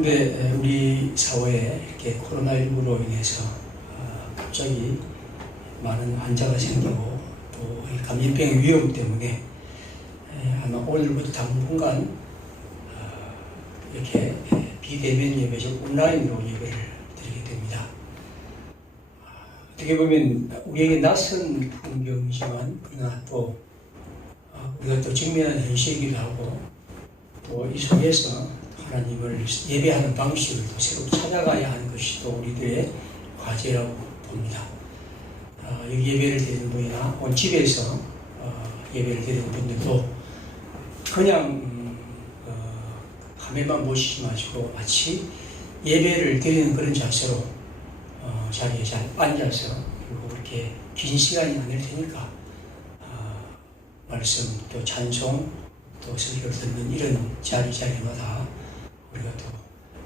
근데 우리 사회에 이렇게 코로나19로 인해서 갑자기 많은 환자가 생기고 또 감염병 위험 때문에 아마 오늘부터 당분간 이렇게 비대면 예배, 즉 온라인으로 예배를 드리게 됩니다. 어떻게 보면 우리에게 낯선 풍경이지만 그러나 또 우리가 또 직면한 현실이기도 하고 또 이 속에서 하나님을 예배하는 방식을 또 새로 찾아가야 하는 것이 또 우리들의 과제라고 봅니다. 여기 예배를 드리는 분이나 집에서 예배를 드리는 분들도 그냥 화면만 보시지 마시고 마치 예배를 드리는 그런 자세로 자리에 잘 앉아서 그리고 그렇게 긴 시간이 아닐 테니까 말씀 또 찬송 또 설교를 듣는 이런 자리마다 우리가 또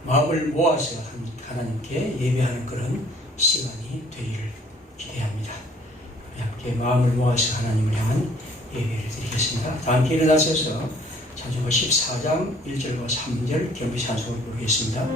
마음을 모아서 하나님께 예배하는 그런 시간이 되기를 기대합니다. 함께 마음을 모아서 하나님을 향한 예배를 드리겠습니다. 다 함께 일어나셔서 찬송가 14장 1절과 3절 경배 찬송을 부르겠습니다.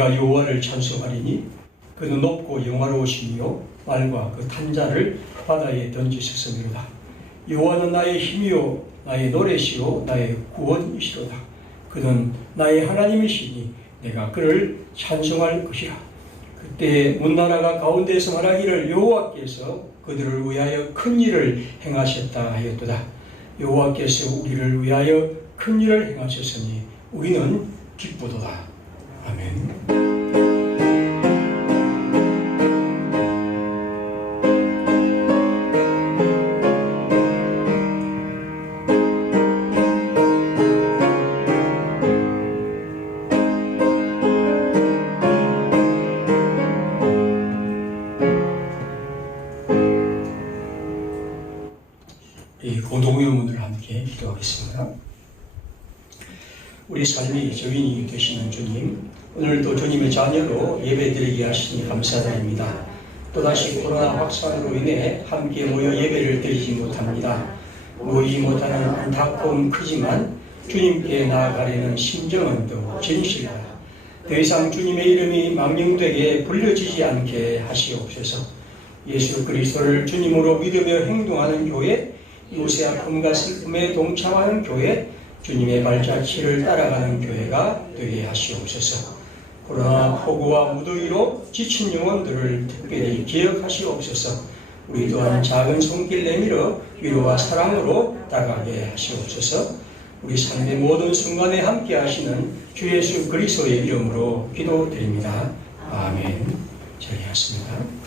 내가 여호와를 찬송하리니 그는 높고 영화로우시며 말과 그 탄자를 바다에 던지셨으므로다. 여호와는 나의 힘이요 나의 노래시요 나의 구원이시로다. 그는 나의 하나님이시니 내가 그를 찬송할 것이라. 그때 문나라가 가운데에서 말하기를 여호와께서 그들을 위하여 큰 일을 행하셨다 하였도다. 여호와께서 우리를 위하여 큰 일을 행하셨으니 우리는 기쁘도다. 아멘. 이 공동의문을 함께 기도하겠습니다. 우리 삶이 주인이 되시는 주님, 오늘도 주님의 자녀로 예배드리게 하시니 감사드립니다. 또다시 코로나 확산으로 인해 함께 모여 예배를 드리지 못합니다. 모이지 못하는 안타까움 크지만 주님께 나아가려는 심정은 더 진실하다. 더 이상 주님의 이름이 망령되게 불려지지 않게 하시옵소서. 예수 그리스도를 주님으로 믿으며 행동하는 교회, 요새 아픔과 슬픔에 동참하는 교회, 주님의 발자취를 따라가는 교회가 되게 하시옵소서. 코로나 폭우와 무더위로 지친 영혼들을 특별히 기억하시옵소서. 우리 또한 작은 손길 내밀어 위로와 사랑으로 다가가게 하시옵소서. 우리 삶의 모든 순간에 함께 하시는 주 예수 그리스도의 이름으로 기도드립니다. 아멘. 자리하겠습니다.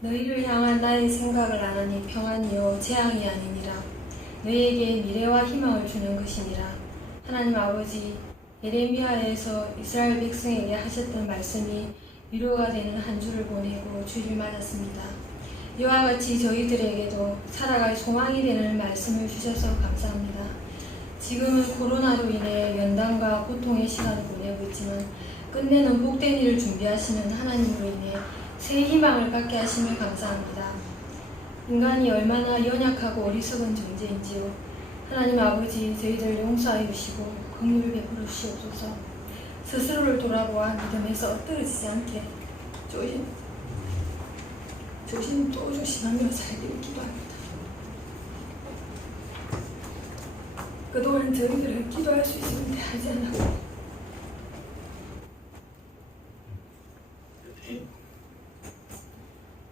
너희를 향한 나의 생각을 아나니 평안이요 재앙이 아니니라. 너희에게 미래와 희망을 주는 것이니라. 하나님 아버지, 예레미야에서 이스라엘 백성에게 하셨던 말씀이 위로가 되는 한 주를 보내고 주일 맞았습니다. 이와 같이 저희들에게도 살아갈 소망이 되는 말씀을 주셔서 감사합니다. 지금은 코로나로 인해 연단과 고통의 시간을 보내고 있지만 끝내는 복된 일을 준비하시는 하나님으로 인해 새 희망을 갖게 하심을 감사합니다. 인간이 얼마나 연약하고 어리석은 존재인지요. 하나님 아버지, 저희들 용서하여 주시고 긍휼을 베풀어 주시옵소서. 스스로를 돌아보아 믿음에서 엎드러지지 않게 조심 또 조심하며 살기를 기도합니다. 그동안 저희들은 기도할 수 있었는데 하지 않았고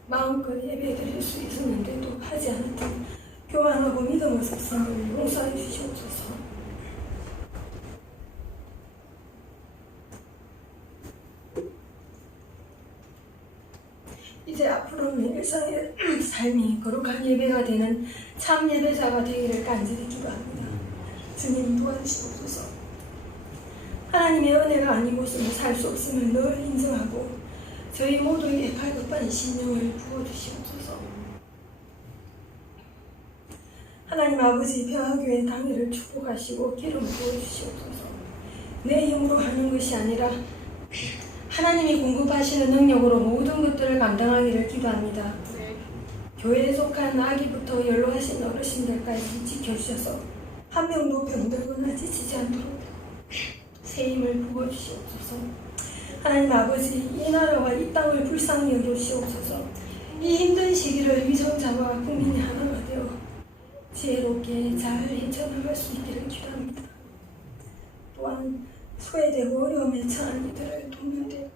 마음껏 예배 드릴 수 있었는데도 하지 않았던 교만하고 믿음 없었음을 용서해 주시옵소서. 이제 앞으로는 일상의 삶이 거룩한 예배가 되는 참 예배자가 되기를 간절히 기도합니다. 주님 도와주시옵소서. 하나님의 은혜가 아니고서는 살 수 없음을 늘 인정하고 저희 모두에게 갈급한 심령을 부어주시옵소서. 하나님 아버지, 평화교회 당일을 축복하시고 기름 부어주시옵소서. 내 힘으로 하는 것이 아니라 하나님이 공급하시는 능력으로 모든 것들을 감당하기를 기도합니다. 교회에 속한 아기부터 연로하신 어르신들까지 지켜주셔서 한 명도 병들거나 지치지 않도록 새 힘을 부어주시옵소서. 하나님 아버지, 이 나라와 이 땅을 불쌍히 여겨주시옵소서. 이 힘든 시기를 위선자와 국민이 하나가 되어 지혜롭게 잘 헤쳐나갈 수 있기를 기도합니다. 또한 소외되고 어려움에 처한 이들을 돕는 데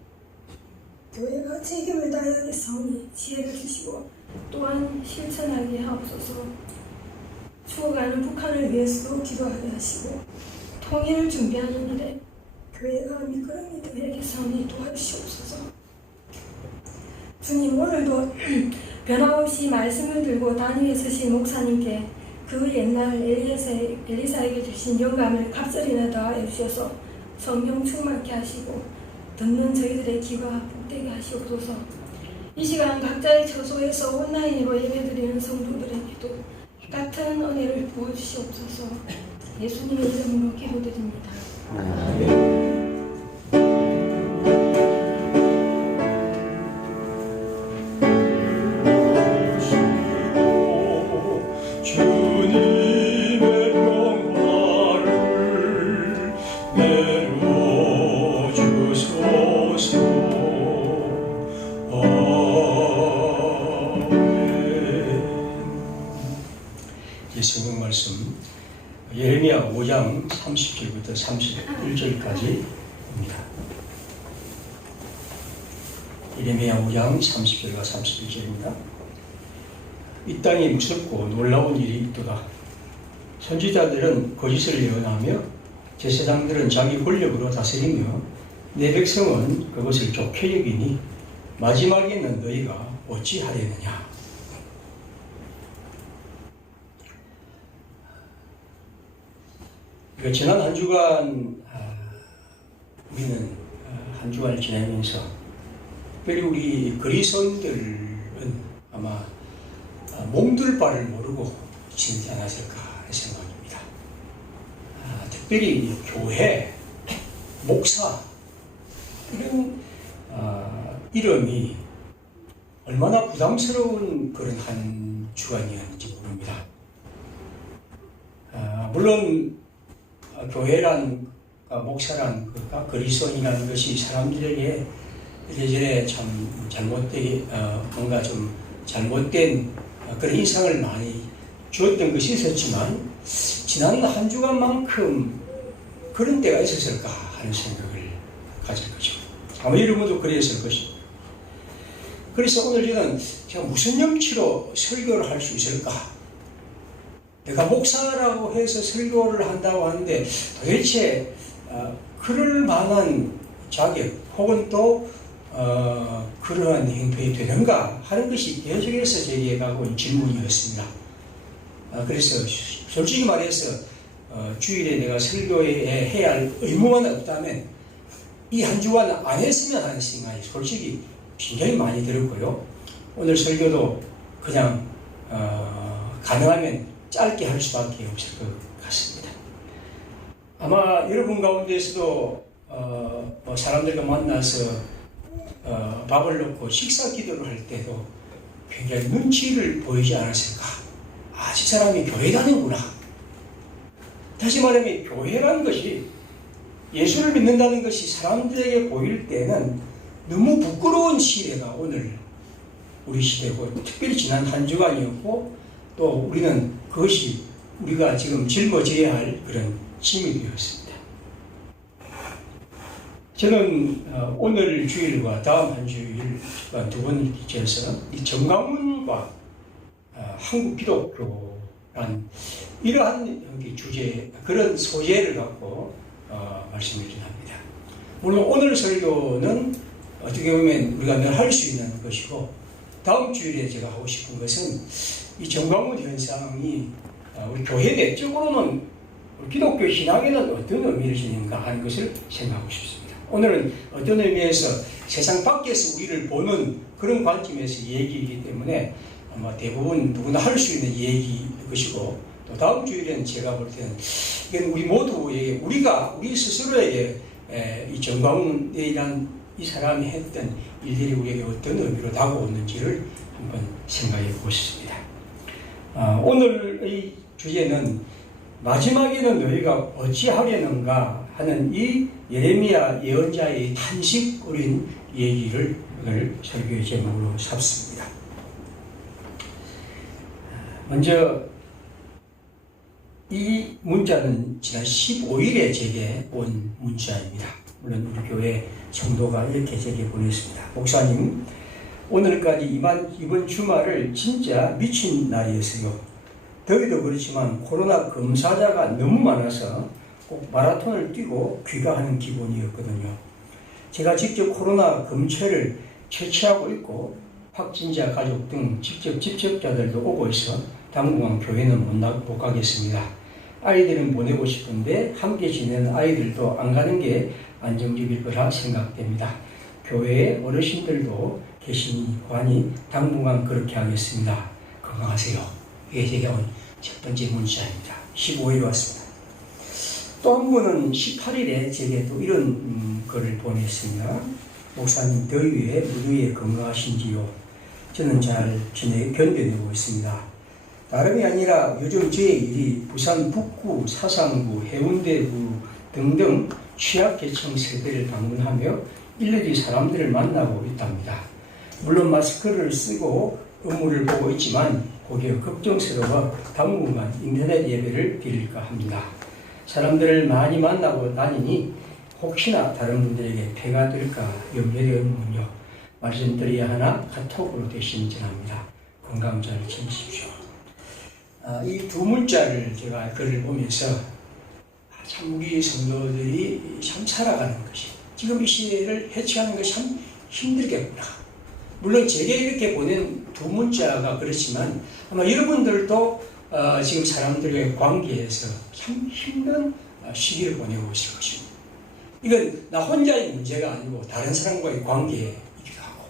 교회가 책임을 다하겠사오니 지혜를 주시고 또한 실천하게 하옵소서. 죽어가는 북한을 위해서도 기도하게 하시고 통일을 준비하는 일에 교회가 미끄럼이 되겠사오니 도와주시옵소서. 주님, 오늘도 변함없이 말씀을 들고 단위에 서신 목사님께 그 옛날 엘리사에게 주신 영감을 갑절이나 더하여 주셔서 성령 충만케 하시고 듣는 저희들의 귀가 복되게 하시옵소서. 이 시간 각자의 처소에서 온라인으로 예배드리는 성도들에게도 같은 은혜를 부어주시옵소서. 예수님의 이름으로 기도드립니다. 주님의 평화를 내려주소서. 성경 말씀 예레미야 5장 30절부터 31절까지입니다. 예레미야 5장 30절과 31절입니다. 이 땅에 무섭고 놀라운 일이 있도다. 선지자들은 거짓을 예언하며 제사장들은 자기 권력으로 다스리며 내 백성은 그것을 좋게 여기니 마지막에는 너희가 어찌하려느냐. 지난 한 주간 우리는 한 주간을 지내면서 특별히 우리 그리스도인들은 아마 몸둘 바를 모르고 지내지 않았을까 하는 생각입니다. 특별히 교회, 목사 이런 이름이 얼마나 부담스러운 그런 한 주간이었는지 모릅니다. 물론 교회란 목사란 그리스도인이라는 것이 사람들에게 이래저래 참 잘못된 뭔가 좀 잘못된 그런 인상을 많이 주었던 것이 있었지만 지난 한 주간만큼 그런 때가 있었을까 하는 생각을 가질 거죠. 아마 여러분도 그랬을 것입니다. 그래서 오늘 저는 제가 무슨 염치로 설교를 할 수 있을까? 내가 목사라고 해서 설교를 한다고 하는데 도대체 그럴 만한 자격 혹은 또 그러한 행동이 되는가 하는 것이 계속해서 제게 가고 질문이었습니다. 그래서 솔직히 말해서 주일에 내가 설교에 해야 할 의무만 없다면 이 한 주간 안 했으면 하는 생각이 솔직히 굉장히 많이 들었고요. 오늘 설교도 그냥 가능하면 짧게 할 수밖에 없을 것 같습니다. 아마 여러분 가운데서도 뭐 사람들과 만나서 밥을 넣고 식사 기도를 할 때도 굉장히 눈치를 보이지 않았을까? 아, 저 사람이 교회 다니구나. 다시 말하면 교회라는 것이 예수를 믿는다는 것이 사람들에게 보일 때는 너무 부끄러운 시대가 오늘 우리 시대고 특별히 지난 한 주간이었고 또 우리는 그것이 우리가 지금 짊어져야 할 그런 짐이 되었습니다. 저는 오늘 주일과 다음 한 주일과 두 번을 기쳐서 이 정강훈과 한국 기독교란 이러한 주제, 그런 소재를 갖고 말씀을 전합니다. 물론 오늘 설교는 어떻게 보면 우리가 늘 할 수 있는 것이고 다음 주일에 제가 하고 싶은 것은 이 정강훈 현상이 우리 교회 내적으로는 우리 기독교 신앙에는 어떤 의미를 지니는가 하는 것을 생각하고 싶습니다. 오늘은 어떤 의미에서 세상 밖에서 우리를 보는 그런 관점에서 얘기이기 때문에 아마 대부분 누구나 할 수 있는 얘기일 것이고 또 다음 주일에는 제가 볼 때는 이건 우리 모두에게 우리 스스로에게 이 정강훈이란 이 사람이 했던 일들이 우리에게 어떤 의미로 다가오는지를 한번 생각해 보고 싶습니다. 오늘의 주제는 마지막에는 너희가 어찌하려는가 하는 이 예레미야 예언자의 탄식 어린 얘기를 오늘 설교의 제목으로 삼습니다. 먼저 이 문자는 지난 15일에 제게 온 문자입니다. 물론 우리 교회 성도가 이렇게 제게 보냈습니다. 목사님, 오늘까지 이번 주말을 진짜 미친 날이었어요. 더위도 그렇지만 코로나 검사자가 너무 많아서 꼭 마라톤을 뛰고 귀가하는 기분이었거든요. 제가 직접 코로나 검체를 채취하고 있고 확진자 가족 등 직접 집적자들도 오고 있어 당분간 교회는 못 가겠습니다. 아이들은 보내고 싶은데 함께 지내는 아이들도 안 가는 게 안정적일 거라 생각됩니다. 교회에 어르신들도 계시니 당분간 그렇게 하겠습니다. 건강하세요. 이게 제가 온 첫 번째 문자입니다. 15일 왔습니다. 또 한 분은 18일에 제게 또 이런 글을 보냈습니다. 목사님, 더위에 무더위에 건강하신지요? 저는 잘 견뎌내고 있습니다. 다름이 아니라 요즘 저의 일이 부산 북구, 사상구, 해운대구 등등 취약계층 세대를 방문하며 일일이 사람들을 만나고 있답니다. 물론 마스크를 쓰고 업무를 보고 있지만 거기에 걱정스러워 당분간 인터넷 예배를 드릴까 합니다. 사람들을 많이 만나고 다니니 혹시나 다른 분들에게 폐가 될까 염려되는군요. 말씀드려야 하나 카톡으로 대신 전합니다. 건강 잘 지내십시오. 이 두 문자를 제가 글을 보면서 참 우리 성도들이 참 살아가는 것이 지금 이 시대를 해치하는 것이 참 힘들겠구나. 물론 제게 이렇게 보낸 두 문자가 그렇지만 아마 여러분들도 지금 사람들과의 관계에서 참 힘든 시기를 보내고 있을 것입니다. 이건 나 혼자의 문제가 아니고 다른 사람과의 관계이기도 하고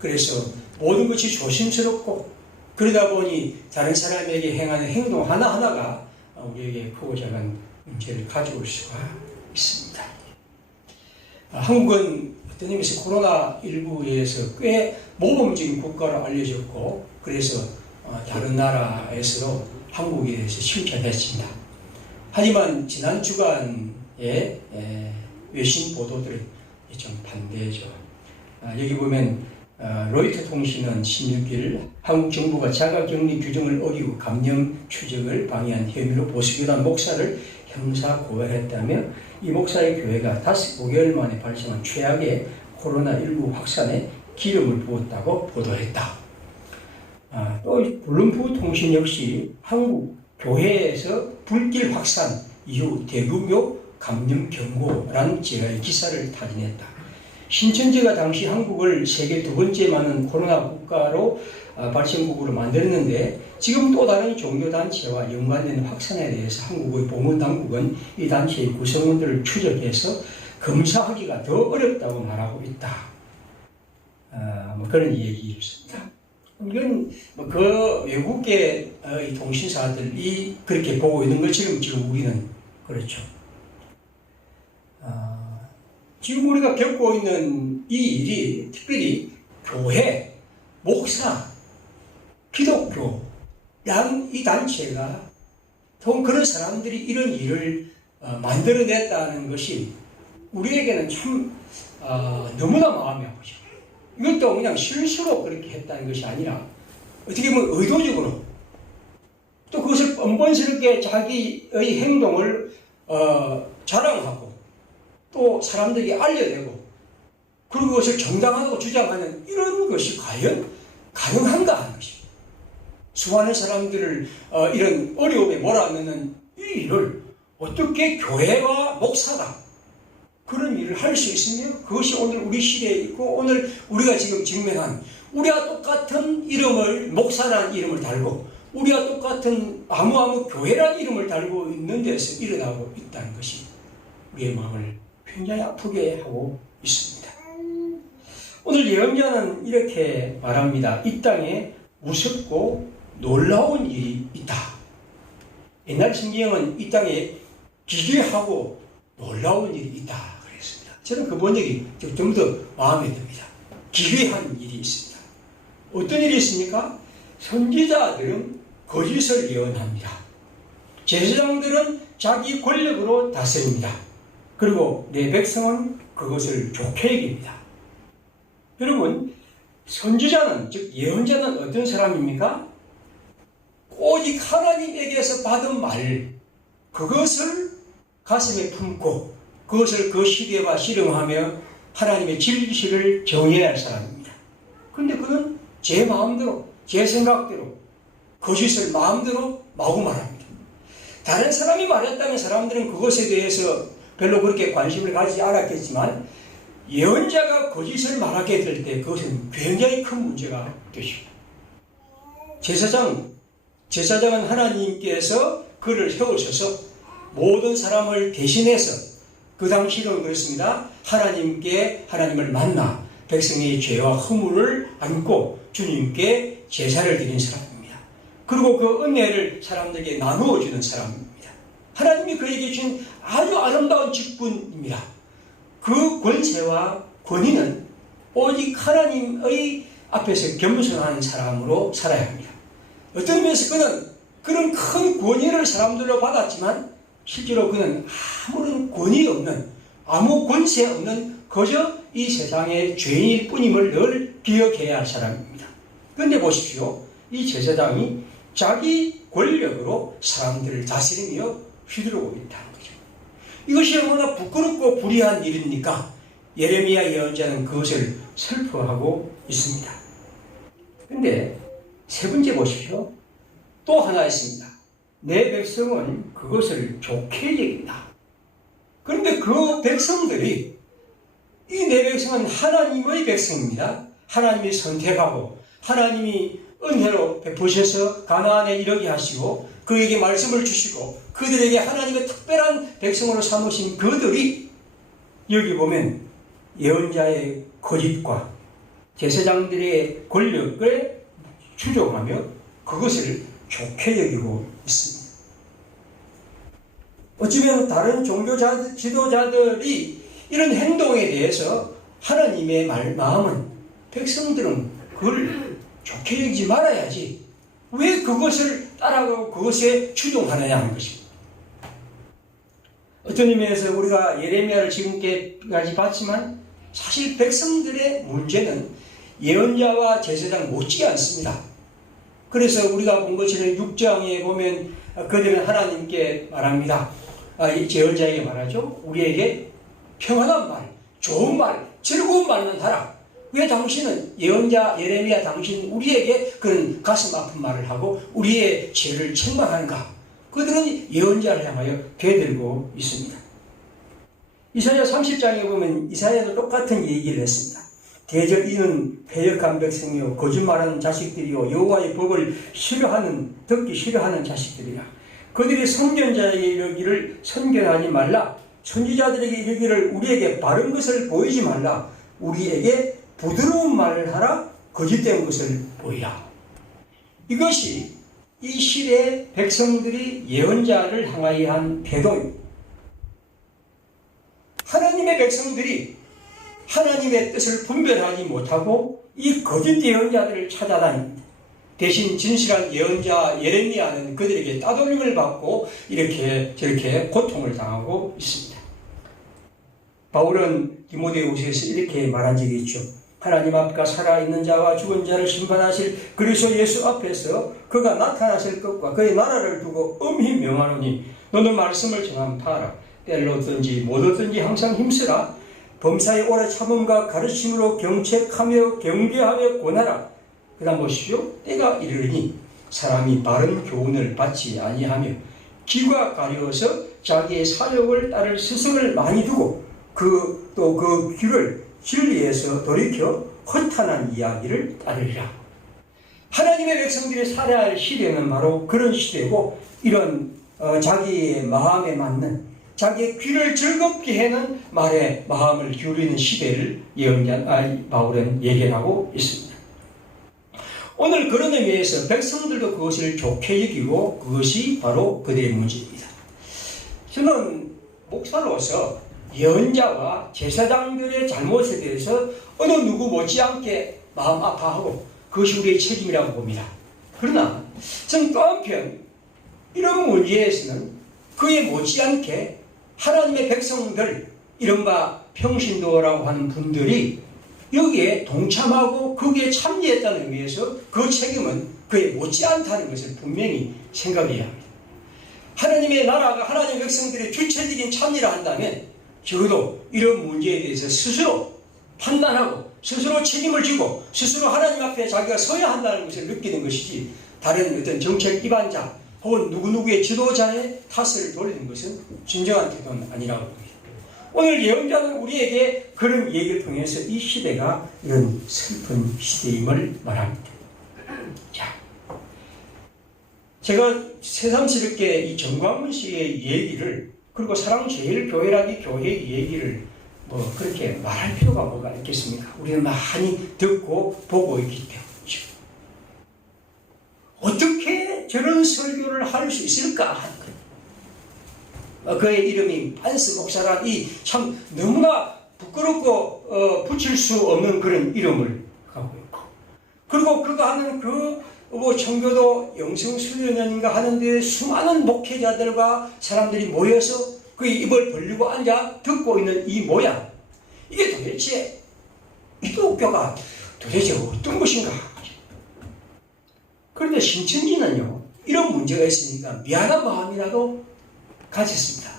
그래서 모든 것이 조심스럽고 그러다 보니 다른 사람에게 행하는 행동 하나하나가 우리에게 크고 작은 문제를 가져올 수가 있습니다. 한국은 어떤 의미에서 코로나19에서 꽤 모범적인 국가로 알려졌고 그래서 다른 나라에서도 한국에 대해서 칭찬했습니다. 하지만 지난 주간에 외신 보도들이 좀 반대죠. 여기 보면 로이터 통신은 16일 한국 정부가 자가격리 규정을 어기고 감염 추적을 방해한 혐의로 보수교단 목사를 형사 고발했다며 이 목사의 교회가 5개월 만에 발생한 최악의 코로나19 확산에 기름을 부었다고 보도했다. 또 블룸프 통신 역시 한국 교회에서 불길 확산 이후 대규모 감염 경고라는 제가의 기사를 타진했다. 신천지가 당시 한국을 세계 두 번째 많은 코로나 국가로 발생국으로 만들었는데 지금 또 다른 종교단체와 연관된 확산에 대해서 한국의 보건당국은 이 단체의 구성원들을 추적해서 검사하기가 더 어렵다고 말하고 있다. 그런 얘기였습니다. 이건 그 외국계 통신사들이 그렇게 보고 있는 것처럼 지금 우리는 그렇죠. 지금 우리가 겪고 있는 이 일이 특별히 교회, 목사, 기독교, 이 단체가 그런 사람들이 이런 일을 만들어냈다는 것이 우리에게는 참 너무나 마음이 아프죠. 이것도 그냥 실수로 그렇게 했다는 것이 아니라 어떻게 보면 의도적으로 또 그것을 뻔뻔스럽게 자기의 행동을 자랑하고 또 사람들에게 알려내고 그리고 그것을 정당하다고 주장하는 이런 것이 과연 가능한가 하는 것입니다. 수많은 사람들을 이런 어려움에 몰아넣는 이 일을 어떻게 교회와 목사가 그런 일을 할 수 있으며 그것이 오늘 우리 시대에 있고 오늘 우리가 지금 직면한 우리와 똑같은 이름을 목사라는 이름을 달고 우리와 똑같은 아무 교회라는 이름을 달고 있는 데서 일어나고 있다는 것이 우리의 마음을 굉장히 아프게 하고 있습니다. 오늘 예언자는 이렇게 말합니다. 이 땅에 무섭고 놀라운 일이 있다. 옛날 성경은 이 땅에 기괴하고 놀라운 일이 있다 그랬습니다. 저는 그 번역이 좀 더 마음에 듭니다. 기괴한 일이 있습니다. 어떤 일이 있습니까? 선지자들은 거짓을 예언합니다. 제사장들은 자기 권력으로 다스립니다. 그리고 내 백성은 그것을 좋게 여깁니다. 여러분, 선지자는 즉 예언자는 어떤 사람입니까? 오직 하나님에게서 받은 말 그것을 가슴에 품고 그것을 그 시대와 실행하며 하나님의 진리를 정해야 할 사람입니다. 그런데 그는 제 마음대로 제 생각대로 거짓을 마음대로 마구 말합니다. 다른 사람이 말했다면 사람들은 그것에 대해서 별로 그렇게 관심을 가지지 않았겠지만 예언자가 거짓을 말하게 될 때 그것은 굉장히 큰 문제가 되십니다. 제사장은 하나님께서 그를 세우셔서 모든 사람을 대신해서 그 당시로는 그렇습니다. 하나님을 만나 백성의 죄와 허물을 안고 주님께 제사를 드린 사람입니다. 그리고 그 은혜를 사람들에게 나누어 주는 사람입니다. 하나님이 그에게 주신 아주 아름다운 직분입니다. 그 권세와 권위는 오직 하나님의 앞에서 겸손한 사람으로 살아야 합니다. 어떤 면에서 그는 그런 큰 권위를 사람들로 받았지만 실제로 그는 아무런 권위 없는 아무 권세 없는 그저 이 세상의 죄인일 뿐임을 늘 기억해야 할 사람입니다. 그런데 보십시오. 이 제사장이 자기 권력으로 사람들을 다스리며 휘두르고 있다는 거죠. 이것이 얼마나 부끄럽고 불의한 일입니까? 예레미야 예언자는 그것을 슬퍼하고 있습니다. 그런데 세 번째 보십시오. 또 하나 있습니다. 내 백성은 그것을 좋게 여긴다. 그런데 그 백성들이 이 내 백성은 하나님의 백성입니다. 하나님이 선택하고 하나님이 은혜로 베푸셔서 가나안에 이르게 하시고 그에게 말씀을 주시고 그들에게 하나님의 특별한 백성으로 삼으신 그들이 여기 보면 예언자의 거짓과 제사장들의 권력을 추종하며 그것을 좋게 여기고 있습니다. 어쩌면 다른 종교 지도자들이 이런 행동에 대해서 하나님의 마음은 백성들은 그걸 좋게 여기지 말아야지 왜 그것을 따라가고 그것에 추종하느냐 하는 것입니다. 어떤 의미에서 우리가 예레미야를 지금까지 봤지만 사실 백성들의 문제는 예언자와 제사장 못지않지 않습니다. 그래서 우리가 본 것처럼 6장에 보면 그들은 하나님께 말합니다. 예언자에게 말하죠. 우리에게 평안한 말, 좋은 말, 즐거운 말만 하라. 왜 당신은 예언자 예레미야 당신 우리에게 그런 가슴 아픈 말을 하고 우리의 죄를 책망하는가? 그들은 예언자를 향하여 대들고 있습니다. 이사야 30장에 보면 이사야도 똑같은 얘기를 했습니다. 대저 이는 패역한 백성이요 거짓말하는 자식들이요 여호와의 법을 듣기 싫어하는 자식들이라. 그들이 선견자에게 이르기를 선견하지 말라. 선지자들에게 이르기를 우리에게 바른 것을 보이지 말라. 우리에게 부드러운 말을 하라. 거짓된 것을 보이라. 이것이 이 시대의 백성들이 예언자를 향하여 한 태도입니다. 하나님의 백성들이 하나님의 뜻을 분별하지 못하고 이 거짓 예언자들을 찾아다닙니다. 대신 진실한 예언자 예레미야는 그들에게 따돌림을 받고 이렇게 저렇게 고통을 당하고 있습니다. 바울은 디모데후서에서 이렇게 말한 적이 있죠. 하나님 앞과 살아있는 자와 죽은 자를 심판하실 그리스도 예수 앞에서 그가 나타나실 것과 그의 나라를 두고 엄히 명하노니 너는 말씀을 정함파하라. 때를 얻든지 못 얻든지 항상 힘쓰라. 범사의 오래 참음과 가르침으로 경책하며 경계하며 권하라. 그 다음 보십시오. 때가 이르니 사람이 바른 교훈을 받지 아니하며 귀가 가려워서 자기의 사욕을 따를 스승을 많이 두고 또 그 귀를 진리에서 돌이켜 허탄한 이야기를 따르리라. 하나님의 백성들이 살아야 할 시대는 바로 그런 시대고 이런 자기의 마음에 맞는 자기의 귀를 즐겁게 해는 말에 마음을 기울이는 시대를 바울은 얘기하고 있습니다. 오늘 그런 의미에서 백성들도 그것을 좋게 여기고 그것이 바로 그들의 문제입니다. 저는 목사로서 예언자와 제사장들의 잘못에 대해서 어느 누구 못지않게 마음 아파하고 그것이 우리의 책임이라고 봅니다. 그러나 저는 또 한편 이런 문제에서는 그에 못지않게 하나님의 백성들 이른바 평신도라고 하는 분들이 여기에 동참하고 거기에 참여했다는 의미에서 그 책임은 그에 못지않다는 것을 분명히 생각해야 합니다. 하나님의 나라가 하나님의 백성들의 주체적인 참여를 한다면 적어도 이런 문제에 대해서 스스로 판단하고 스스로 책임을 지고 스스로 하나님 앞에 자기가 서야 한다는 것을 느끼는 것이지 다른 어떤 정책 기반자 혹은 누구누구의 지도자의 탓을 돌리는 것은 진정한 태도는 아니라고 봅니다. 오늘 예언자는 우리에게 그런 얘기를 통해서 이 시대가 이런 슬픈 시대임을 말합니다. 자, 제가 새삼스럽게 이 정광훈 씨의 얘기를 그리고 사랑제일교회라는 교회의 얘기를 그렇게 말할 필요가 뭐가 있겠습니까? 우리는 많이 듣고 보고 있기 때문이죠. 어떻게 저런 설교를 할 수 있을까 하는 거예요. 그의 이름이 반스 목사라 이 참 너무나 부끄럽고 붙일 수 없는 그런 이름을 갖고 있고 그리고 그가 하는 청교도 영성수련회인가 하는데 수많은 목회자들과 사람들이 모여서 그 입을 벌리고 앉아 듣고 있는 이 모양 이게 도대체 기독교가 도대체 어떤 것인가? 그런데 신천지는요 이런 문제가 있으니까 미안한 마음이라도 가졌습니다.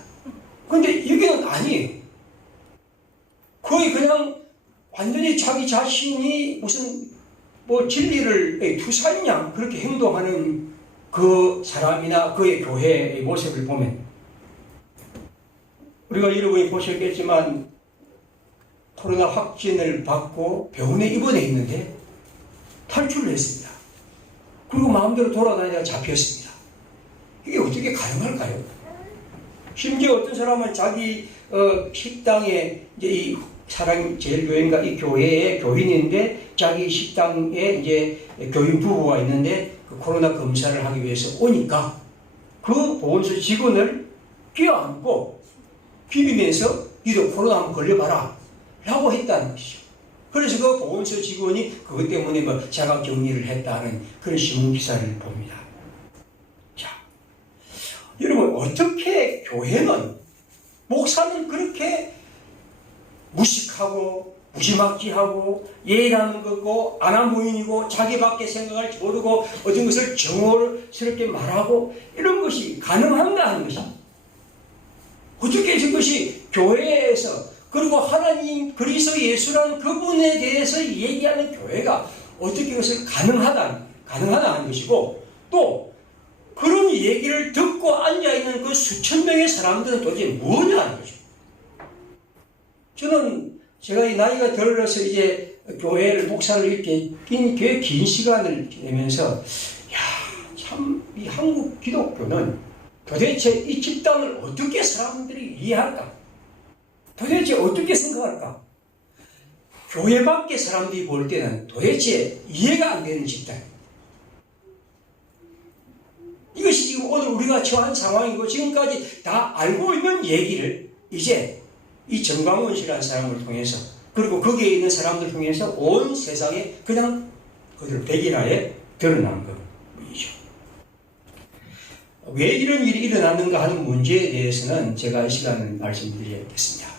그런데 여기는 아니에요. 거의 그냥 완전히 자기 자신이 무슨 진리를 투사냐 그렇게 행동하는 그 사람이나 그의 교회의 모습을 보면 우리가 여러분이 보셨겠지만 코로나 확진을 받고 병원에 입원해 있는데 탈출을 했습니다. 그리고 마음대로 돌아다니다가 잡혔습니다. 이게 어떻게 가능할까요? 심지어 어떤 사람은 자기 식당에 이제 이 사랑제일교회인가 이 교회의 교인인데 자기 식당에 이제 교인 부부가 있는데 그 코로나 검사를 하기 위해서 오니까 그 보건소 직원을 껴안고 비비면서 니도 코로나 한번 걸려봐라 라고 했다는 것이죠. 그래서 그 보건소 직원이 그것 때문에 자가격리를 했다는 그런 신문기사를 봅니다. 자, 여러분 어떻게 교회는 목사는 그렇게 무식하고 무지막지하고 예의라는 거고 아나무인이고 자기밖에 생각할 줄 모르고 어떤 것을 정오스럽게 말하고 이런 것이 가능한가 하는 것입니다. 어떻게 저것이 교회에서 그리고 하나님 그리스도 예수라는 그분에 대해서 얘기하는 교회가 어떻게 그것을 가능하나 하는 것이고, 또 그런 얘기를 듣고 앉아있는 그 수천 명의 사람들은 도대체 뭐냐 하는 거죠. 저는 제가 이 나이가 들어서 이제 교회를 목사를 이렇게 긴 시간을 지내면서 참 이 한국 기독교는 도대체 이 집단을 어떻게 사람들이 이해할까? 도대체 어떻게 생각할까? 교회 밖에 사람들이 볼 때는 도대체 이해가 안 되는 집단. 이것이 지금 오늘 우리가 처한 상황이고 지금까지 다 알고 있는 얘기를 이제 이 정광훈 씨라는 사람을 통해서, 그리고 거기에 있는 사람들 통해서 온 세상에 그냥 그들 백일하에 드러난 것이죠. 왜 이런 일이 일어났는가 하는 문제에 대해서는 제가 이 시간을 말씀드리겠습니다.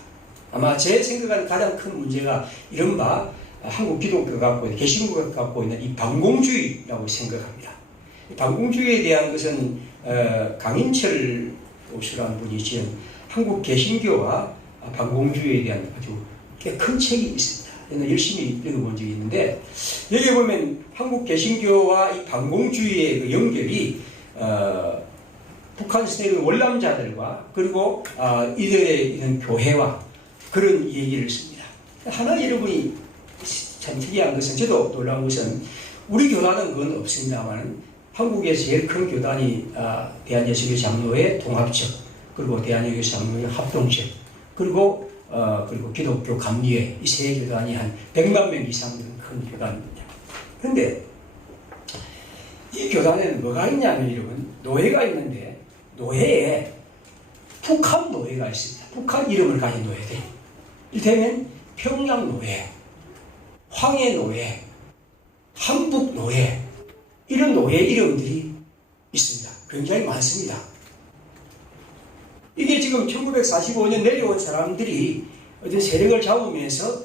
아마 제 생각하는 가장 큰 문제가 이른바 한국 기독교가 갖고 있는, 개신교가 갖고 있는 이 반공주의라고 생각합니다. 이 반공주의에 대한 것은 강인철 교수라는 분이 지은 한국 개신교와 반공주의에 대한 아주 꽤 큰 책이 있습니다. 저는 열심히 읽어본 적이 있는데, 여기 보면 한국 개신교와 이 반공주의의 그 연결이 북한 시대의 월남자들과 그리고 이들의 이런 교회와 그런 얘기를 씁니다. 하나 여러분이 참 특이한 것은, 저도 놀라운 것은, 우리 교단은 그건 없습니다만 한국에서 제일 큰 교단이 대한예수교 장로회 동합청, 그리고 대한예수교 장로회 합동청, 그리고 기독교 감리회, 이 세 교단이 한 100만 명 이상 되는 큰 교단입니다. 그런데 이 교단에는 뭐가 있냐면, 여러분, 노예가 있는데, 노예에 북한 노예가 있습니다. 북한 이름을 가진 노예들. 이를테면 평양 노예, 황해 노예, 한북 노예, 이런 노예 이름들이 있습니다. 굉장히 많습니다. 이게 지금 1945년 내려온 사람들이 어떤 세력을 잡으면서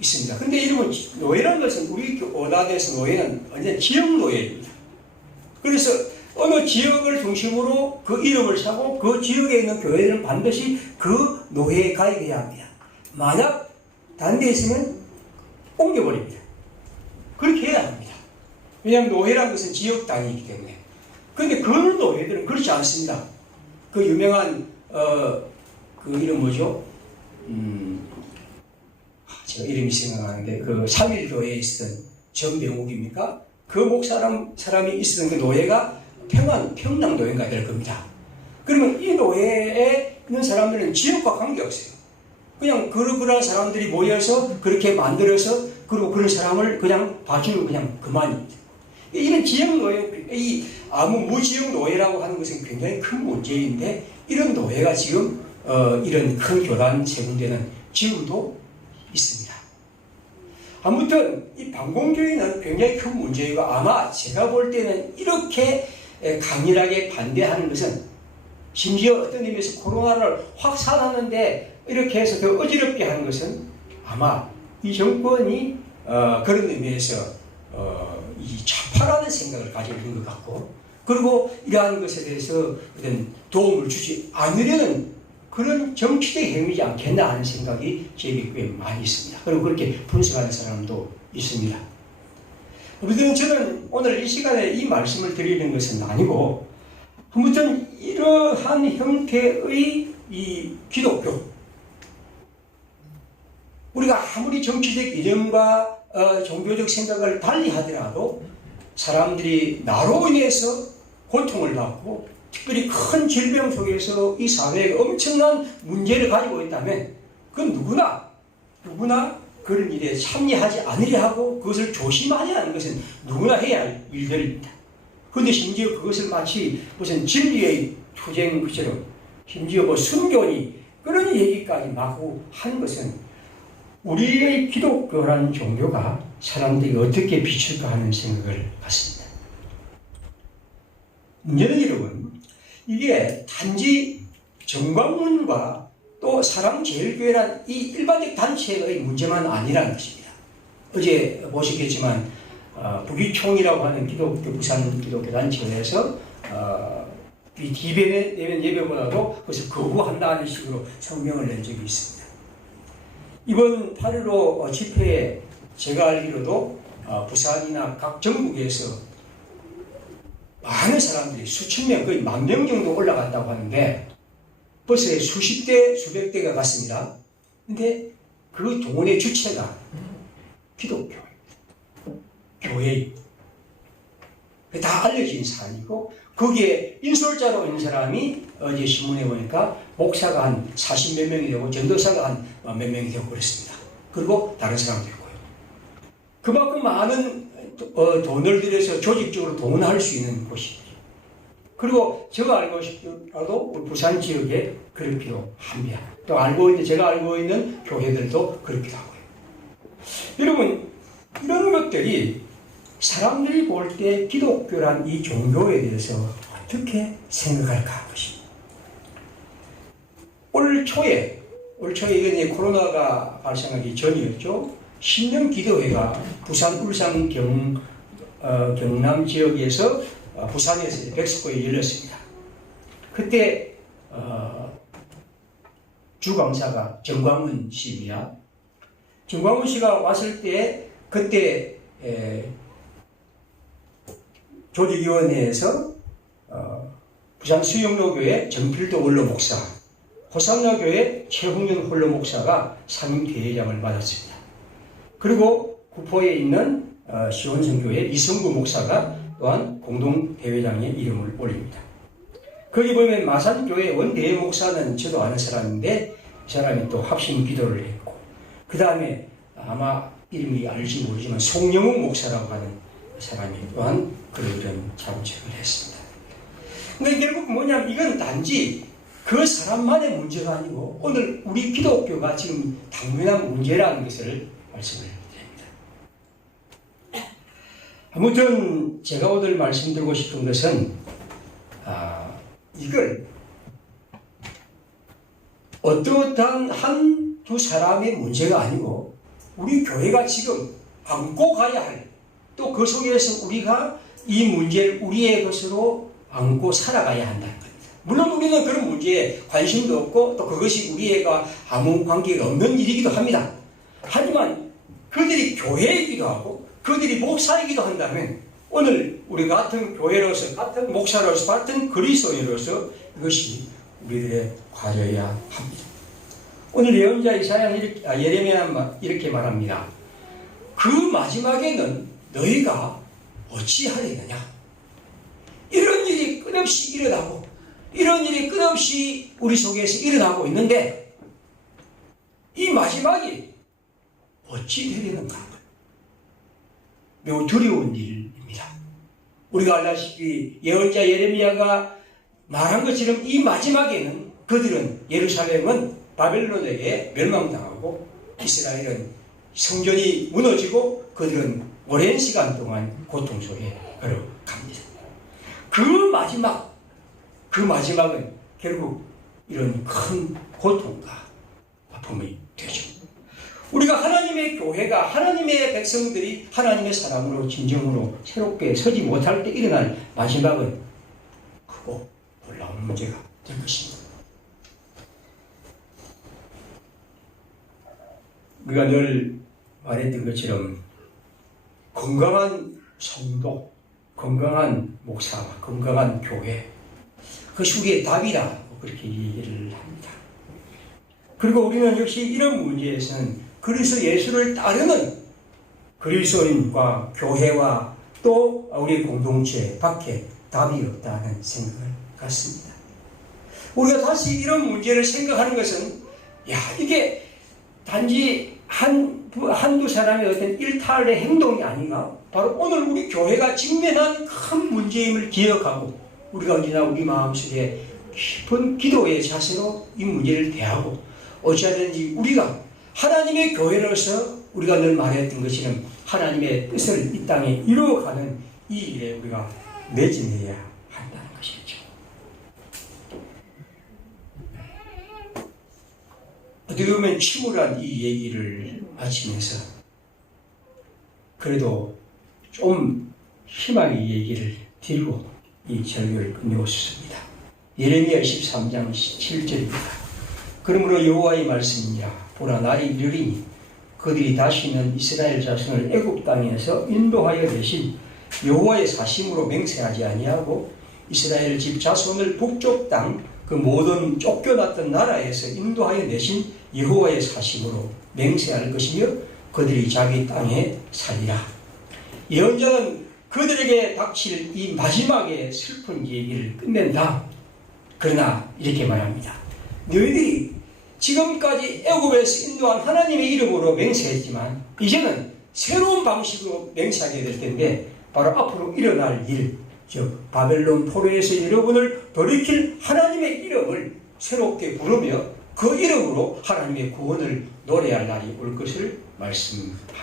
있습니다. 근데 여러분, 노예라는 것은 우리 오단에서 노예는 완전 지역 노예입니다. 그래서 어느 지역을 중심으로 그 이름을 사고 그 지역에 있는 교회는 반드시 그 노예에 가입해야 합니다. 만약 다른 데 있으면 옮겨버립니다. 그렇게 해야 합니다. 왜냐하면 노예라는 것은 지역 단위이기 때문에. 그런데 그 노예들은 그렇지 않습니다. 그 유명한 그 이름 뭐죠? 제가 이름이 생각나는데, 그 3.1교회에 있었던 전병욱입니까? 그 사람이 있었던 그 노예가 평양 노예가 될 겁니다. 그러면 이 노예에 있는 사람들은 지역과 관계없어요. 그냥 그런 사람들이 모여서 그렇게 만들어서, 그리고 그런 사람을 그냥 봐주고 그냥 그만입니다. 이런 지역 노예, 이 아무 무지역 노예라고 하는 것은 굉장히 큰 문제인데, 이런 노예가 지금 이런 큰 교단 세 군데는 지금도 있습니다. 아무튼 이 반공주의는 굉장히 큰 문제이고, 아마 제가 볼 때는 이렇게 강렬하게 반대하는 것은, 심지어 어떤 의미에서 코로나를 확산하는데 이렇게 해서 더 어지럽게 하는 것은, 아마 이 정권이 그런 의미에서 이 좌파라는 생각을 가지고 있는 것 같고, 그리고 이러한 것에 대해서 어떤 도움을 주지 않으려는 그런 정치적 행위지 않겠나 하는 생각이 제게 꽤 많이 있습니다. 그리고 그렇게 분석하는 사람도 있습니다. 아무튼 저는 오늘 이 시간에 이 말씀을 드리는 것은 아니고, 아무튼 이러한 형태의 이 기독교, 우리가 아무리 정치적 이념과 종교적 생각을 달리 하더라도 사람들이 나로 인해서 고통을 받고, 특별히 큰 질병 속에서 이 사회가 엄청난 문제를 가지고 있다면, 그건 누구나 그런 일에 참여하지 않으려 하고 그것을 조심하려 하는 것은 누구나 해야 할 일들입니다. 그런데 심지어 그것을 마치 무슨 진리의 투쟁처럼, 심지어 순교니 그런 얘기까지 마구 하는 것은, 우리의 기독교라는 종교가 사람들이 어떻게 비출까 하는 생각을 갖습니다. 문제는 여러분, 이게 단지 정광훈과 또 사랑제일교회란 이 일반적 단체의 문제만 아니라는 것입니다. 어제 보시겠지만 북이총이라고 하는 기독교 부산 기독교 단체에서 이 예배보다도 그것을 거부한다는 식으로 성명을 낸 적이 있습니다. 이번 8.15 집회에 제가 알기로도 부산이나 각 전국에서 많은 사람들이 수천 명, 거의 10,000명 정도 올라갔다고 하는데 버스에 수십 대, 수백 대가 갔습니다. 근데 그 동원의 주체가 기독교, 교회입니다. 다 알려진 사안이고 거기에 인솔자로 있는 사람이 어제 신문에 보니까 목사가 한 40몇 명이 되고 전도사가 한 몇 명이 되고 그랬습니다. 그리고 다른 사람도 있고요. 그만큼 많은 돈을 들여서 조직적으로 동원할 수 있는 곳이죠. 그리고 제가 알고 우리 부산 지역에 그렇기도 합니다. 또 제가 알고 있는 교회들도 그렇기도 하고요. 여러분, 이런 것들이 사람들이 볼 때 기독교란 이 종교에 대해서 어떻게 생각할까 하는 것입니다. 올 초에 이건 이제 코로나가 발생하기 전이었죠. 신령기도회가 부산, 울산, 경남 지역에서 부산에서 백석고에 열렸습니다. 그때 주강사가 정광훈 씨입니다. 정광훈 씨가 왔을 때 그때 조직위원회에서 부산 수영로교회 정필도 원로 목사, 호산나교회 최홍윤 홀로 목사가 상임 대회장을 받았습니다. 그리고 구포에 있는 시원성교회 이성구 목사가 또한 공동 대회장의 이름을 올립니다. 거기 보면 마산교회 원대회 목사는 저도 아는 사람인데 이 사람이 또 합심 기도를 했고 그 다음에 아마 이름이 알지 모르지만 송영욱 목사라고 하는 사람이 또한 그런 참석을 했습니다. 근데 결국 뭐냐면 이건 단지 그 사람만의 문제가 아니고 오늘 우리 기독교가 지금 당면한 문제라는 것을 말씀을 드립니다. 아무튼 제가 오늘 말씀드리고 싶은 것은 이걸 어떠한 한두 사람의 문제가 아니고 우리 교회가 지금 안고 가야 할 또 그 속에서 우리가 이 문제를 우리의 것으로 안고 살아가야 한다는 겁니다. 물론 우리는 그런 문제에 관심도 없고 또 그것이 우리가 아무 관계가 없는 일이기도 합니다. 하지만 그들이 교회이기도 하고 그들이 목사이기도 한다면 오늘 우리 같은 교회로서 같은 목사로서 같은 그리스도인으로서 이것이 우리들의 과제여야 합니다. 오늘 예언자 예레미야는 이렇게 말합니다. 그 마지막에는 너희가 어찌하려느냐. 이런 일이 끝없이 일어나고 이런 일이 끝없이 우리 속에서 일어나고 있는데 이 마지막이 어찌 되려는가. 매우 두려운 일입니다. 우리가 알다시피 예언자 예레미야가 말한 것처럼 이 마지막에는 그들은 예루살렘은 바벨론에게 멸망당하고 이스라엘은 성전이 무너지고 그들은 오랜 시간 동안 고통 속에 걸어갑니다. 그 마지막은 결국 이런 큰 고통과 아픔이 되죠. 우리가 하나님의 교회가 하나님의 백성들이 하나님의 사람으로 진정으로 새롭게 서지 못할 때 일어날 마지막은 크고 놀라운 문제가 될 것입니다. 우리가 늘 말했던 것처럼 건강한 성도, 건강한 목사와 건강한 교회, 그것이 우리의 답이라고 그렇게 얘기를 합니다. 그리고 우리는 역시 이런 문제에서는 그리스도 예수를 따르는 그리스도인과 교회와 또 우리 공동체 밖에 답이 없다는 생각을 갖습니다. 우리가 다시 이런 문제를 생각하는 것은 이게 단지 한두 사람의 어떤 일탈의 행동이 아닌가? 바로 오늘 우리 교회가 직면한 큰 문제임을 기억하고 우리가 언제나 우리 마음속에 깊은 기도의 자세로 이 문제를 대하고 어찌하든지 우리가 하나님의 교회로서 우리가 늘 말했던 것처럼 하나님의 뜻을 이 땅에 이루어가는 이 일에 우리가 매진해야 한다는 것이죠. 어떻게 보면 침울한 이 얘기를 마치면서 그래도 좀 희망의 얘기를 드리고 이 설교를 끝내고 싶습니다. 예레미야 23장 7절입니다. 그러므로 여호와의 말씀이니라. 보라, 날이 이르리니 그들이 다시는 이스라엘 자손을 애굽 땅에서 인도하여 내신 여호와의 사심으로 맹세하지 아니하고 이스라엘 집 자손을 북쪽 땅 그 모든 쫓겨났던 나라에서 인도하여 내신 여호와의 사심으로 맹세할 것이며 그들이 자기 땅에 살리라. 예언자는 그들에게 닥칠 이 마지막에 슬픈 얘기를 끝낸다. 그러나 이렇게 말합니다. 너희들이 지금까지 애굽에서 인도한 하나님의 이름으로 맹세했지만 이제는 새로운 방식으로 맹세하게 될 텐데 바로 앞으로 일어날 일, 즉 바벨론 포로에서 여러분을 돌이킬 하나님의 이름을 새롭게 부르며 그 이름으로 하나님의 구원을 노래할 날이 올 것을 말씀합니다.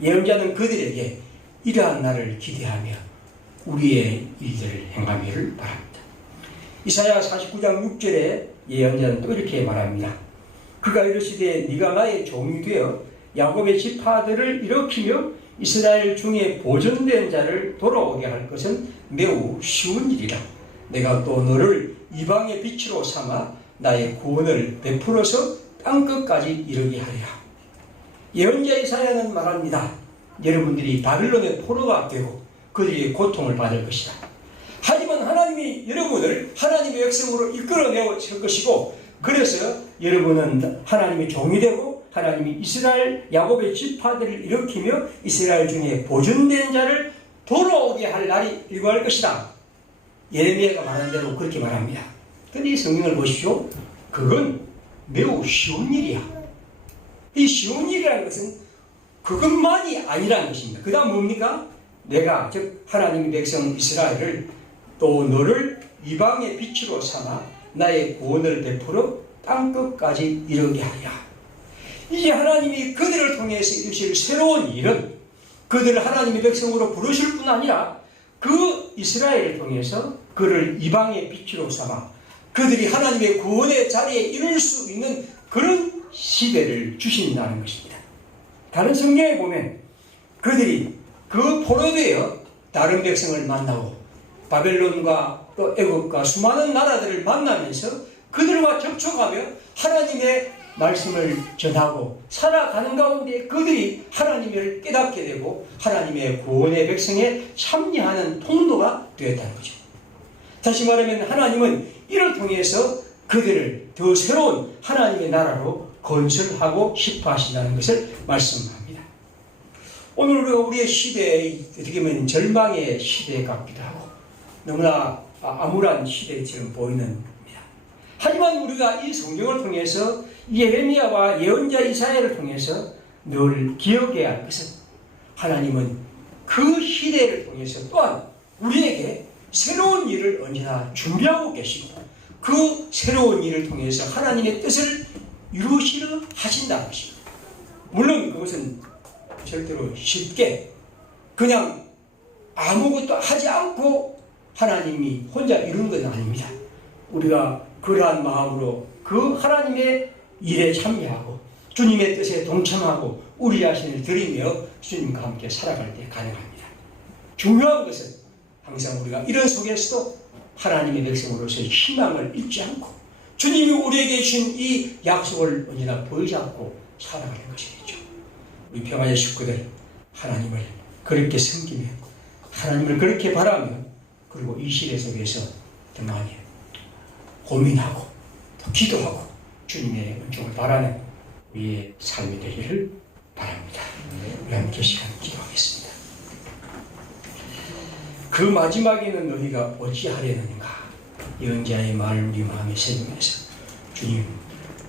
예언자는 그들에게 이러한 날을 기대하며 우리의 일들을 행하기를 바랍니다. 이사야 49장 6절에 예언자는 또 이렇게 말합니다. 그가 이르시되 네가 나의 종이 되어 야곱의 지파들을 일으키며 이스라엘 중에 보존된 자를 돌아오게 할 것은 매우 쉬운 일이라. 내가 또 너를 이방의 빛으로 삼아 나의 구원을 베풀어서 땅끝까지 이르게 하리라. 예언자 이사야는 말합니다. 여러분들이 바빌론의 포로가 되고 그들이 고통을 받을 것이다. 하지만 하나님이 여러분을 하나님의 백성으로 이끌어내어 줄 것이고 그래서 여러분은 하나님의 종이 되고 하나님이 이스라엘 야곱의 지파들을 일으키며 이스라엘 중에 보존된 자를 돌아오게 할 날이 일어날 것이다. 예레미야가 말한 대로 그렇게 말합니다. 그런데 이 성경을 보십시오. 그건 매우 쉬운 일이야. 이 쉬운 일이라는 것은 그것만이 아니라는 것입니다. 그 다음 뭡니까? 내가 즉 하나님의 백성 이스라엘을 또 너를 이방의 빛으로 삼아 나의 구원을 베풀어 땅끝까지 이르게 하리라. 이제 하나님이 그들을 통해서 이루실 새로운 일은 그들을 하나님의 백성으로 부르실 뿐 아니라 그 이스라엘을 통해서 그를 이방의 빛으로 삼아 그들이 하나님의 구원의 자리에 이룰 수 있는 그런 시대를 주신다는 것입니다. 다른 성경에 보면 그들이 그 포로되어 다른 백성을 만나고 바벨론과 또 애굽과 수많은 나라들을 만나면서 그들과 접촉하며 하나님의 말씀을 전하고 살아가는 가운데 그들이 하나님을 깨닫게 되고 하나님의 구원의 백성에 참여하는 통로가 되었다는 거죠. 다시 말하면 하나님은 이를 통해서 그들을 더 새로운 하나님의 나라로 건설하고 싶어 하신다는 것을 말씀합니다. 오늘 우리가 우리의 시대에 어떻게 보면 절망의 시대 같기도 하고 너무나 암울한 시대처럼 보이는 겁니다. 하지만 우리가 이 성경을 통해서 예레미야와 예언자 이사야를 통해서 늘 기억해야 할 것은 하나님은 그 시대를 통해서 또한 우리에게 새로운 일을 언제나 준비하고 계시고 그 새로운 일을 통해서 하나님의 뜻을 이루시려 하신다는 것입니다. 물론 그것은 절대로 쉽게 그냥 아무것도 하지 않고 하나님이 혼자 이루는 것은 아닙니다. 우리가 그러한 마음으로 그 하나님의 일에 참여하고 주님의 뜻에 동참하고 우리 자신을 드리며 주님과 함께 살아갈 때 가능합니다. 중요한 것은 항상 우리가 이런 속에서도 하나님의 백성으로서 희망을 잃지 않고 주님이 우리에게 주신 이 약속을 언제나 붙잡고 살아가는 것이겠죠. 우리 평화의 식구들 하나님을 그렇게 섬기며 하나님을 그렇게 바라며 그리고 이 시대 속에서 더 많이 고민하고 또 기도하고 주님의 은총을 바라는 우리의 삶이 되기를 바랍니다. 우리 함께 시간 기도하겠습니다. 그 마지막에는 너희가 어찌하려는가? 예언자의 말을 우리 마음에 새기면서 주님,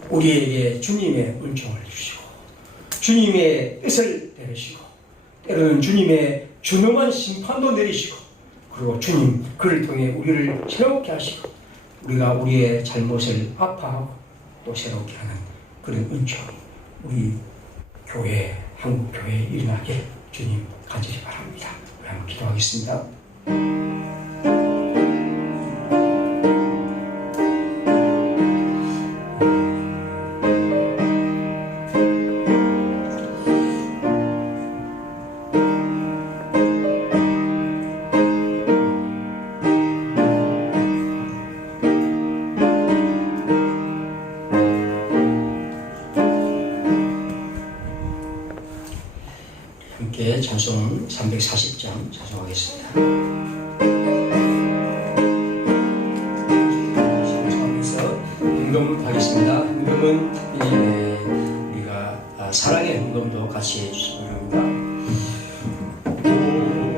우리에게 주님의 은총을 주시고 주님의 뜻을 내리시고 때로는 주님의 준엄한 심판도 내리시고 그리고 주님 그를 통해 우리를 새롭게 하시고 우리가 우리의 잘못을 아파하고 또 새롭게 하는 그런 은총이 우리 교회, 한국 교회에 일어나게 주님 간절히 바랍니다. 우리 한번 기도하겠습니다. 찬송 340장 찬송하겠습니다. 찬송하면서 헌금하겠습니다. 헌금은 우리가 사랑의 헌금도 같이 해주시기 바랍니다.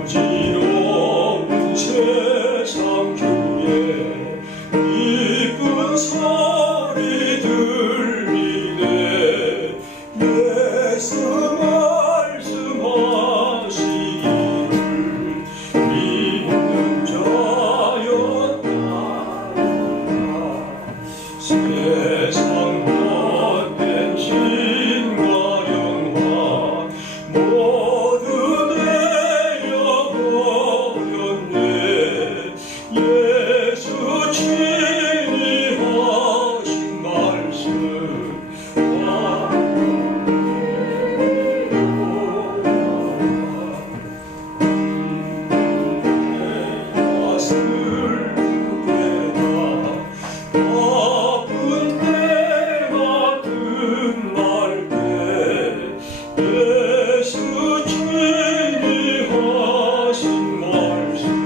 어지러운 세상 중에 이쁜 소리 들리네. 예수 말씀하시기를 믿는 자였다. 세상 헛된 신과 영화 모두 내어버렸네. 예수 친히 하신 말씀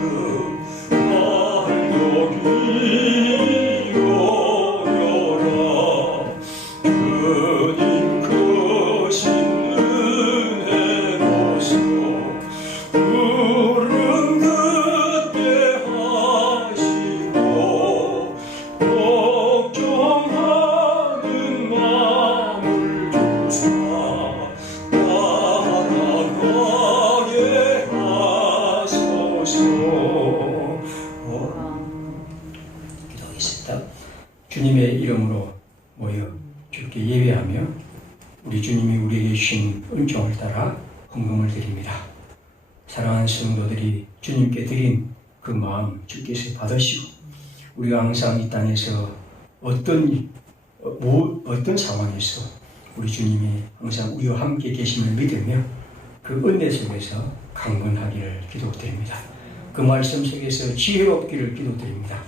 기도하겠습니다. 주님의 이름으로 모여 주께 예배하며 우리 주님이 우리에게 주신 은총을 따라 헌금을 드립니다. 사랑하는 성도들이 주님께 드린 그 마음 주께서 받으시고 우리가 항상 이 땅에서 어떤 상황에서 우리 주님이 항상 우리와 함께 계심을 믿으며 그 은혜 속에서 강건하기를 기도드립니다. 그 말씀 속에서 지혜롭기를 기도드립니다.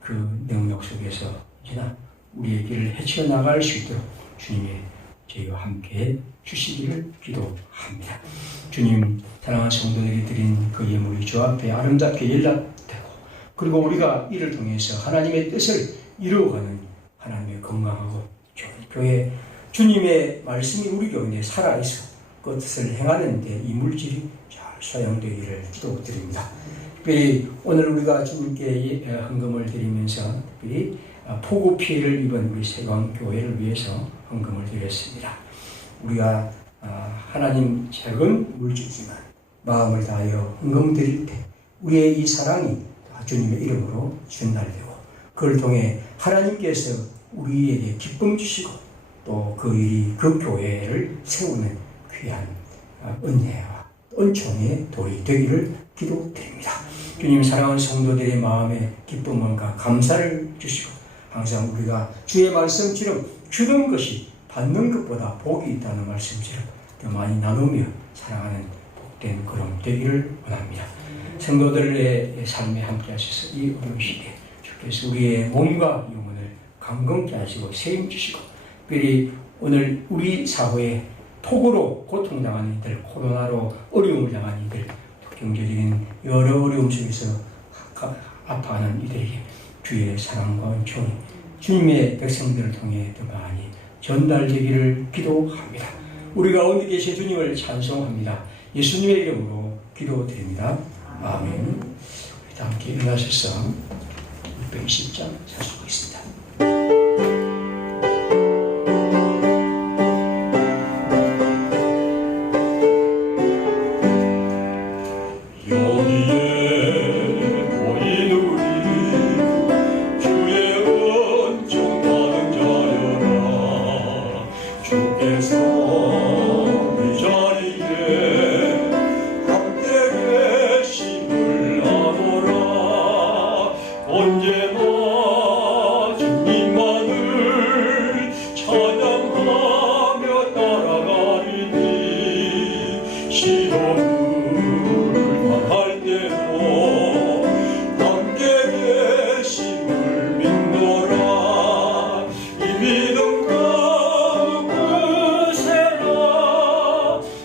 그 능력 속에서 이제나 우리의 길을 헤쳐나갈 수 있도록 주님의 저희와 함께 주시기를 기도합니다. 주님, 사랑하는 성도들이 드린 그 예물이 주 앞에 아름답게 연락되고 그리고 우리가 이를 통해서 하나님의 뜻을 이루어가는 하나님의 건강하고 좋은 교회, 주님의 말씀이 우리 가운데 살아있어 그 뜻을 행하는 데 이 물질이 잘 사용되기를 기도드립니다. 특별히 오늘 우리가 주님께 헌금을 드리면서 특별히 폭우 피해를 입은 우리 세광교회를 위해서 헌금을 드렸습니다. 우리가 하나님 작은 물질이지만 마음을 다하여 헌금 드릴 때 우리의 이 사랑이 주님의 이름으로 전달되고 그걸 통해 하나님께서 우리에게 기쁨 주시고 또 그 일이 그 교회를 세우는 귀한 은혜와 은총의 돌이 되기를 기도드립니다. 주님, 사랑하는 성도들의 마음에 기쁨과 감사를 주시고 항상 우리가 주의 말씀처럼 주는 것이 받는 것보다 복이 있다는 말씀처럼 더 많이 나누며 사랑하는 복된 그럼 되기를 원합니다. 성도들의 삶에 함께 하셔서 이 어려운 시기에 주께서 우리의 몸과 영혼을 강건케 하시고 세임 주시고 특별히 오늘 우리 사회에 폭우로 고통당하는 이들, 코로나로 어려움을 당하는 이들, 경제적인 여러 어려움 속에서 아파하는 이들에게 주의 사랑과 은총이 주님의 백성들을 통해 더 많이 전달되기를 기도합니다. 우리 가운데 계신 주님을 찬송합니다. 예수님의 이름으로 기도드립니다. 아멘. 우리 다 함께 일어나셔서 620장 찬송하겠습니다.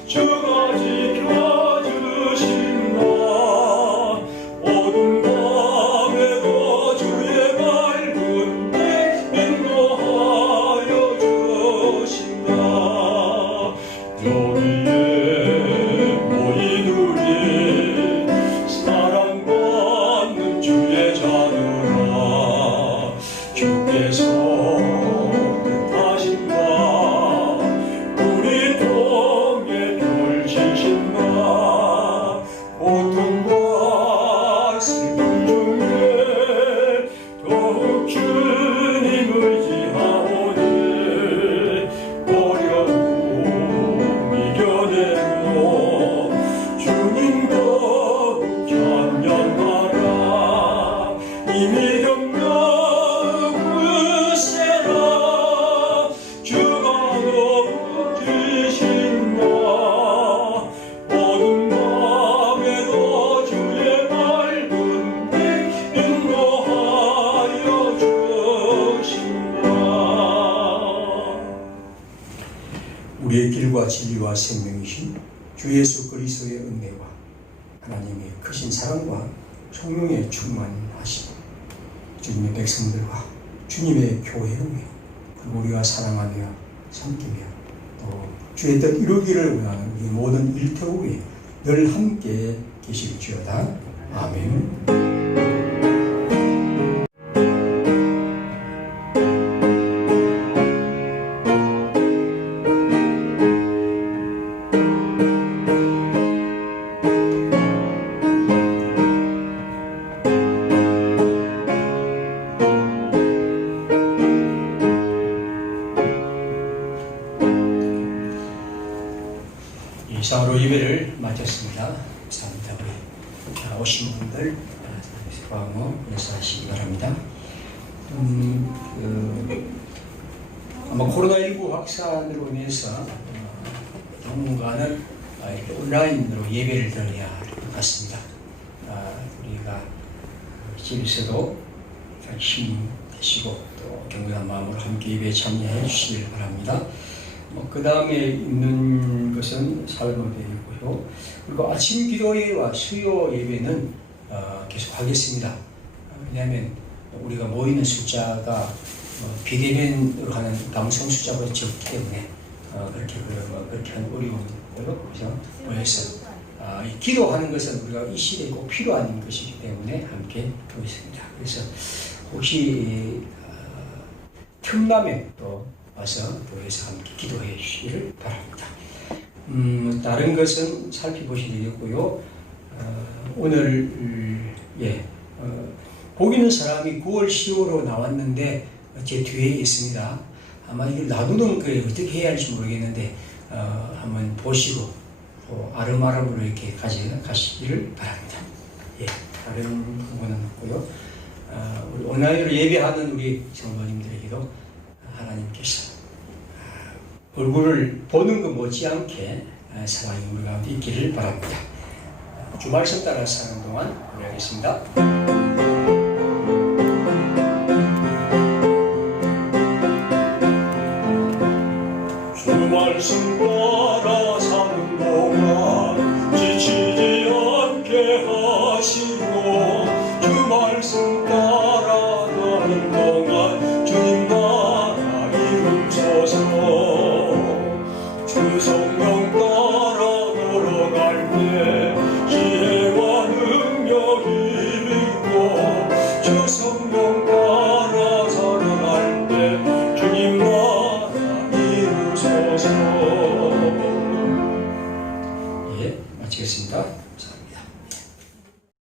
주가 지켜주시네. 주님의 경력 구세라 주가 너무 계신다 모든 밤에도 주의 맑은 빛 인도하여 주신다. 우리의 길과 진리와 생명이신 주 예수 그리스도의 은혜와 하나님의 크신 사랑과 성령의 충만하심 주님의 백성들과 주님의 교회를 위해 그리고 우리가 사랑하며 섬기며 또 주의 뜻 이루기를 원하는 이 모든 일터에 늘 함께 계실지어다. 아멘. 이상으로 예배를 마쳤습니다. 감사합니다. 우리 오신 분들 포함으로 인사하시기 바랍니다. 아마 코로나19 확산으로 인해서 당분간은 이렇게 온라인으로 예배를 드려야 할 것 같습니다. 우리가 집에서도 힘내시고 또 경건한 마음으로 함께 예배에 참여해 주시길 바랍니다. 그 다음에 있는 것은 사회노대이고요. 그리고 아침 기도회와 수요 예배는 계속 하겠습니다. 왜냐하면 우리가 모이는 숫자가 비대면으로 하는 남성 숫자보다 적기 때문에 그렇게 하는 어려움이 있고요. 그래서 모여서 기도하는 것은 우리가 이 시대에 꼭 필요한 것이기 때문에 함께 하고 있습니다. 그래서 혹시 틈나면 또 와서 교회에서 함께 기도해 주시기를 바랍니다. 다른 것은 살펴보셔야 되겠고요. 오늘 보기는 사람이 9월 10월로 나왔는데 제 뒤에 있습니다. 아마 이걸 놔두는 거에 어떻게 해야 할지 모르겠는데 한번 보시고 아름아름으로 이렇게 가시기를 바랍니다. 다른 부분은 없고요. 우리 온라인으로 예배하는 우리 성도님들에게도 하나님께서 얼굴을 보는 것 못지않게 사랑이 우리 가운데 있기를 바랍니다. 주 말씀 따라서 하는 동안 노래하겠습니다. 주 말씀 따라 사는 동안 지치지 않게 하시고 주 말씀 따라 가는 동안 주님 주 성령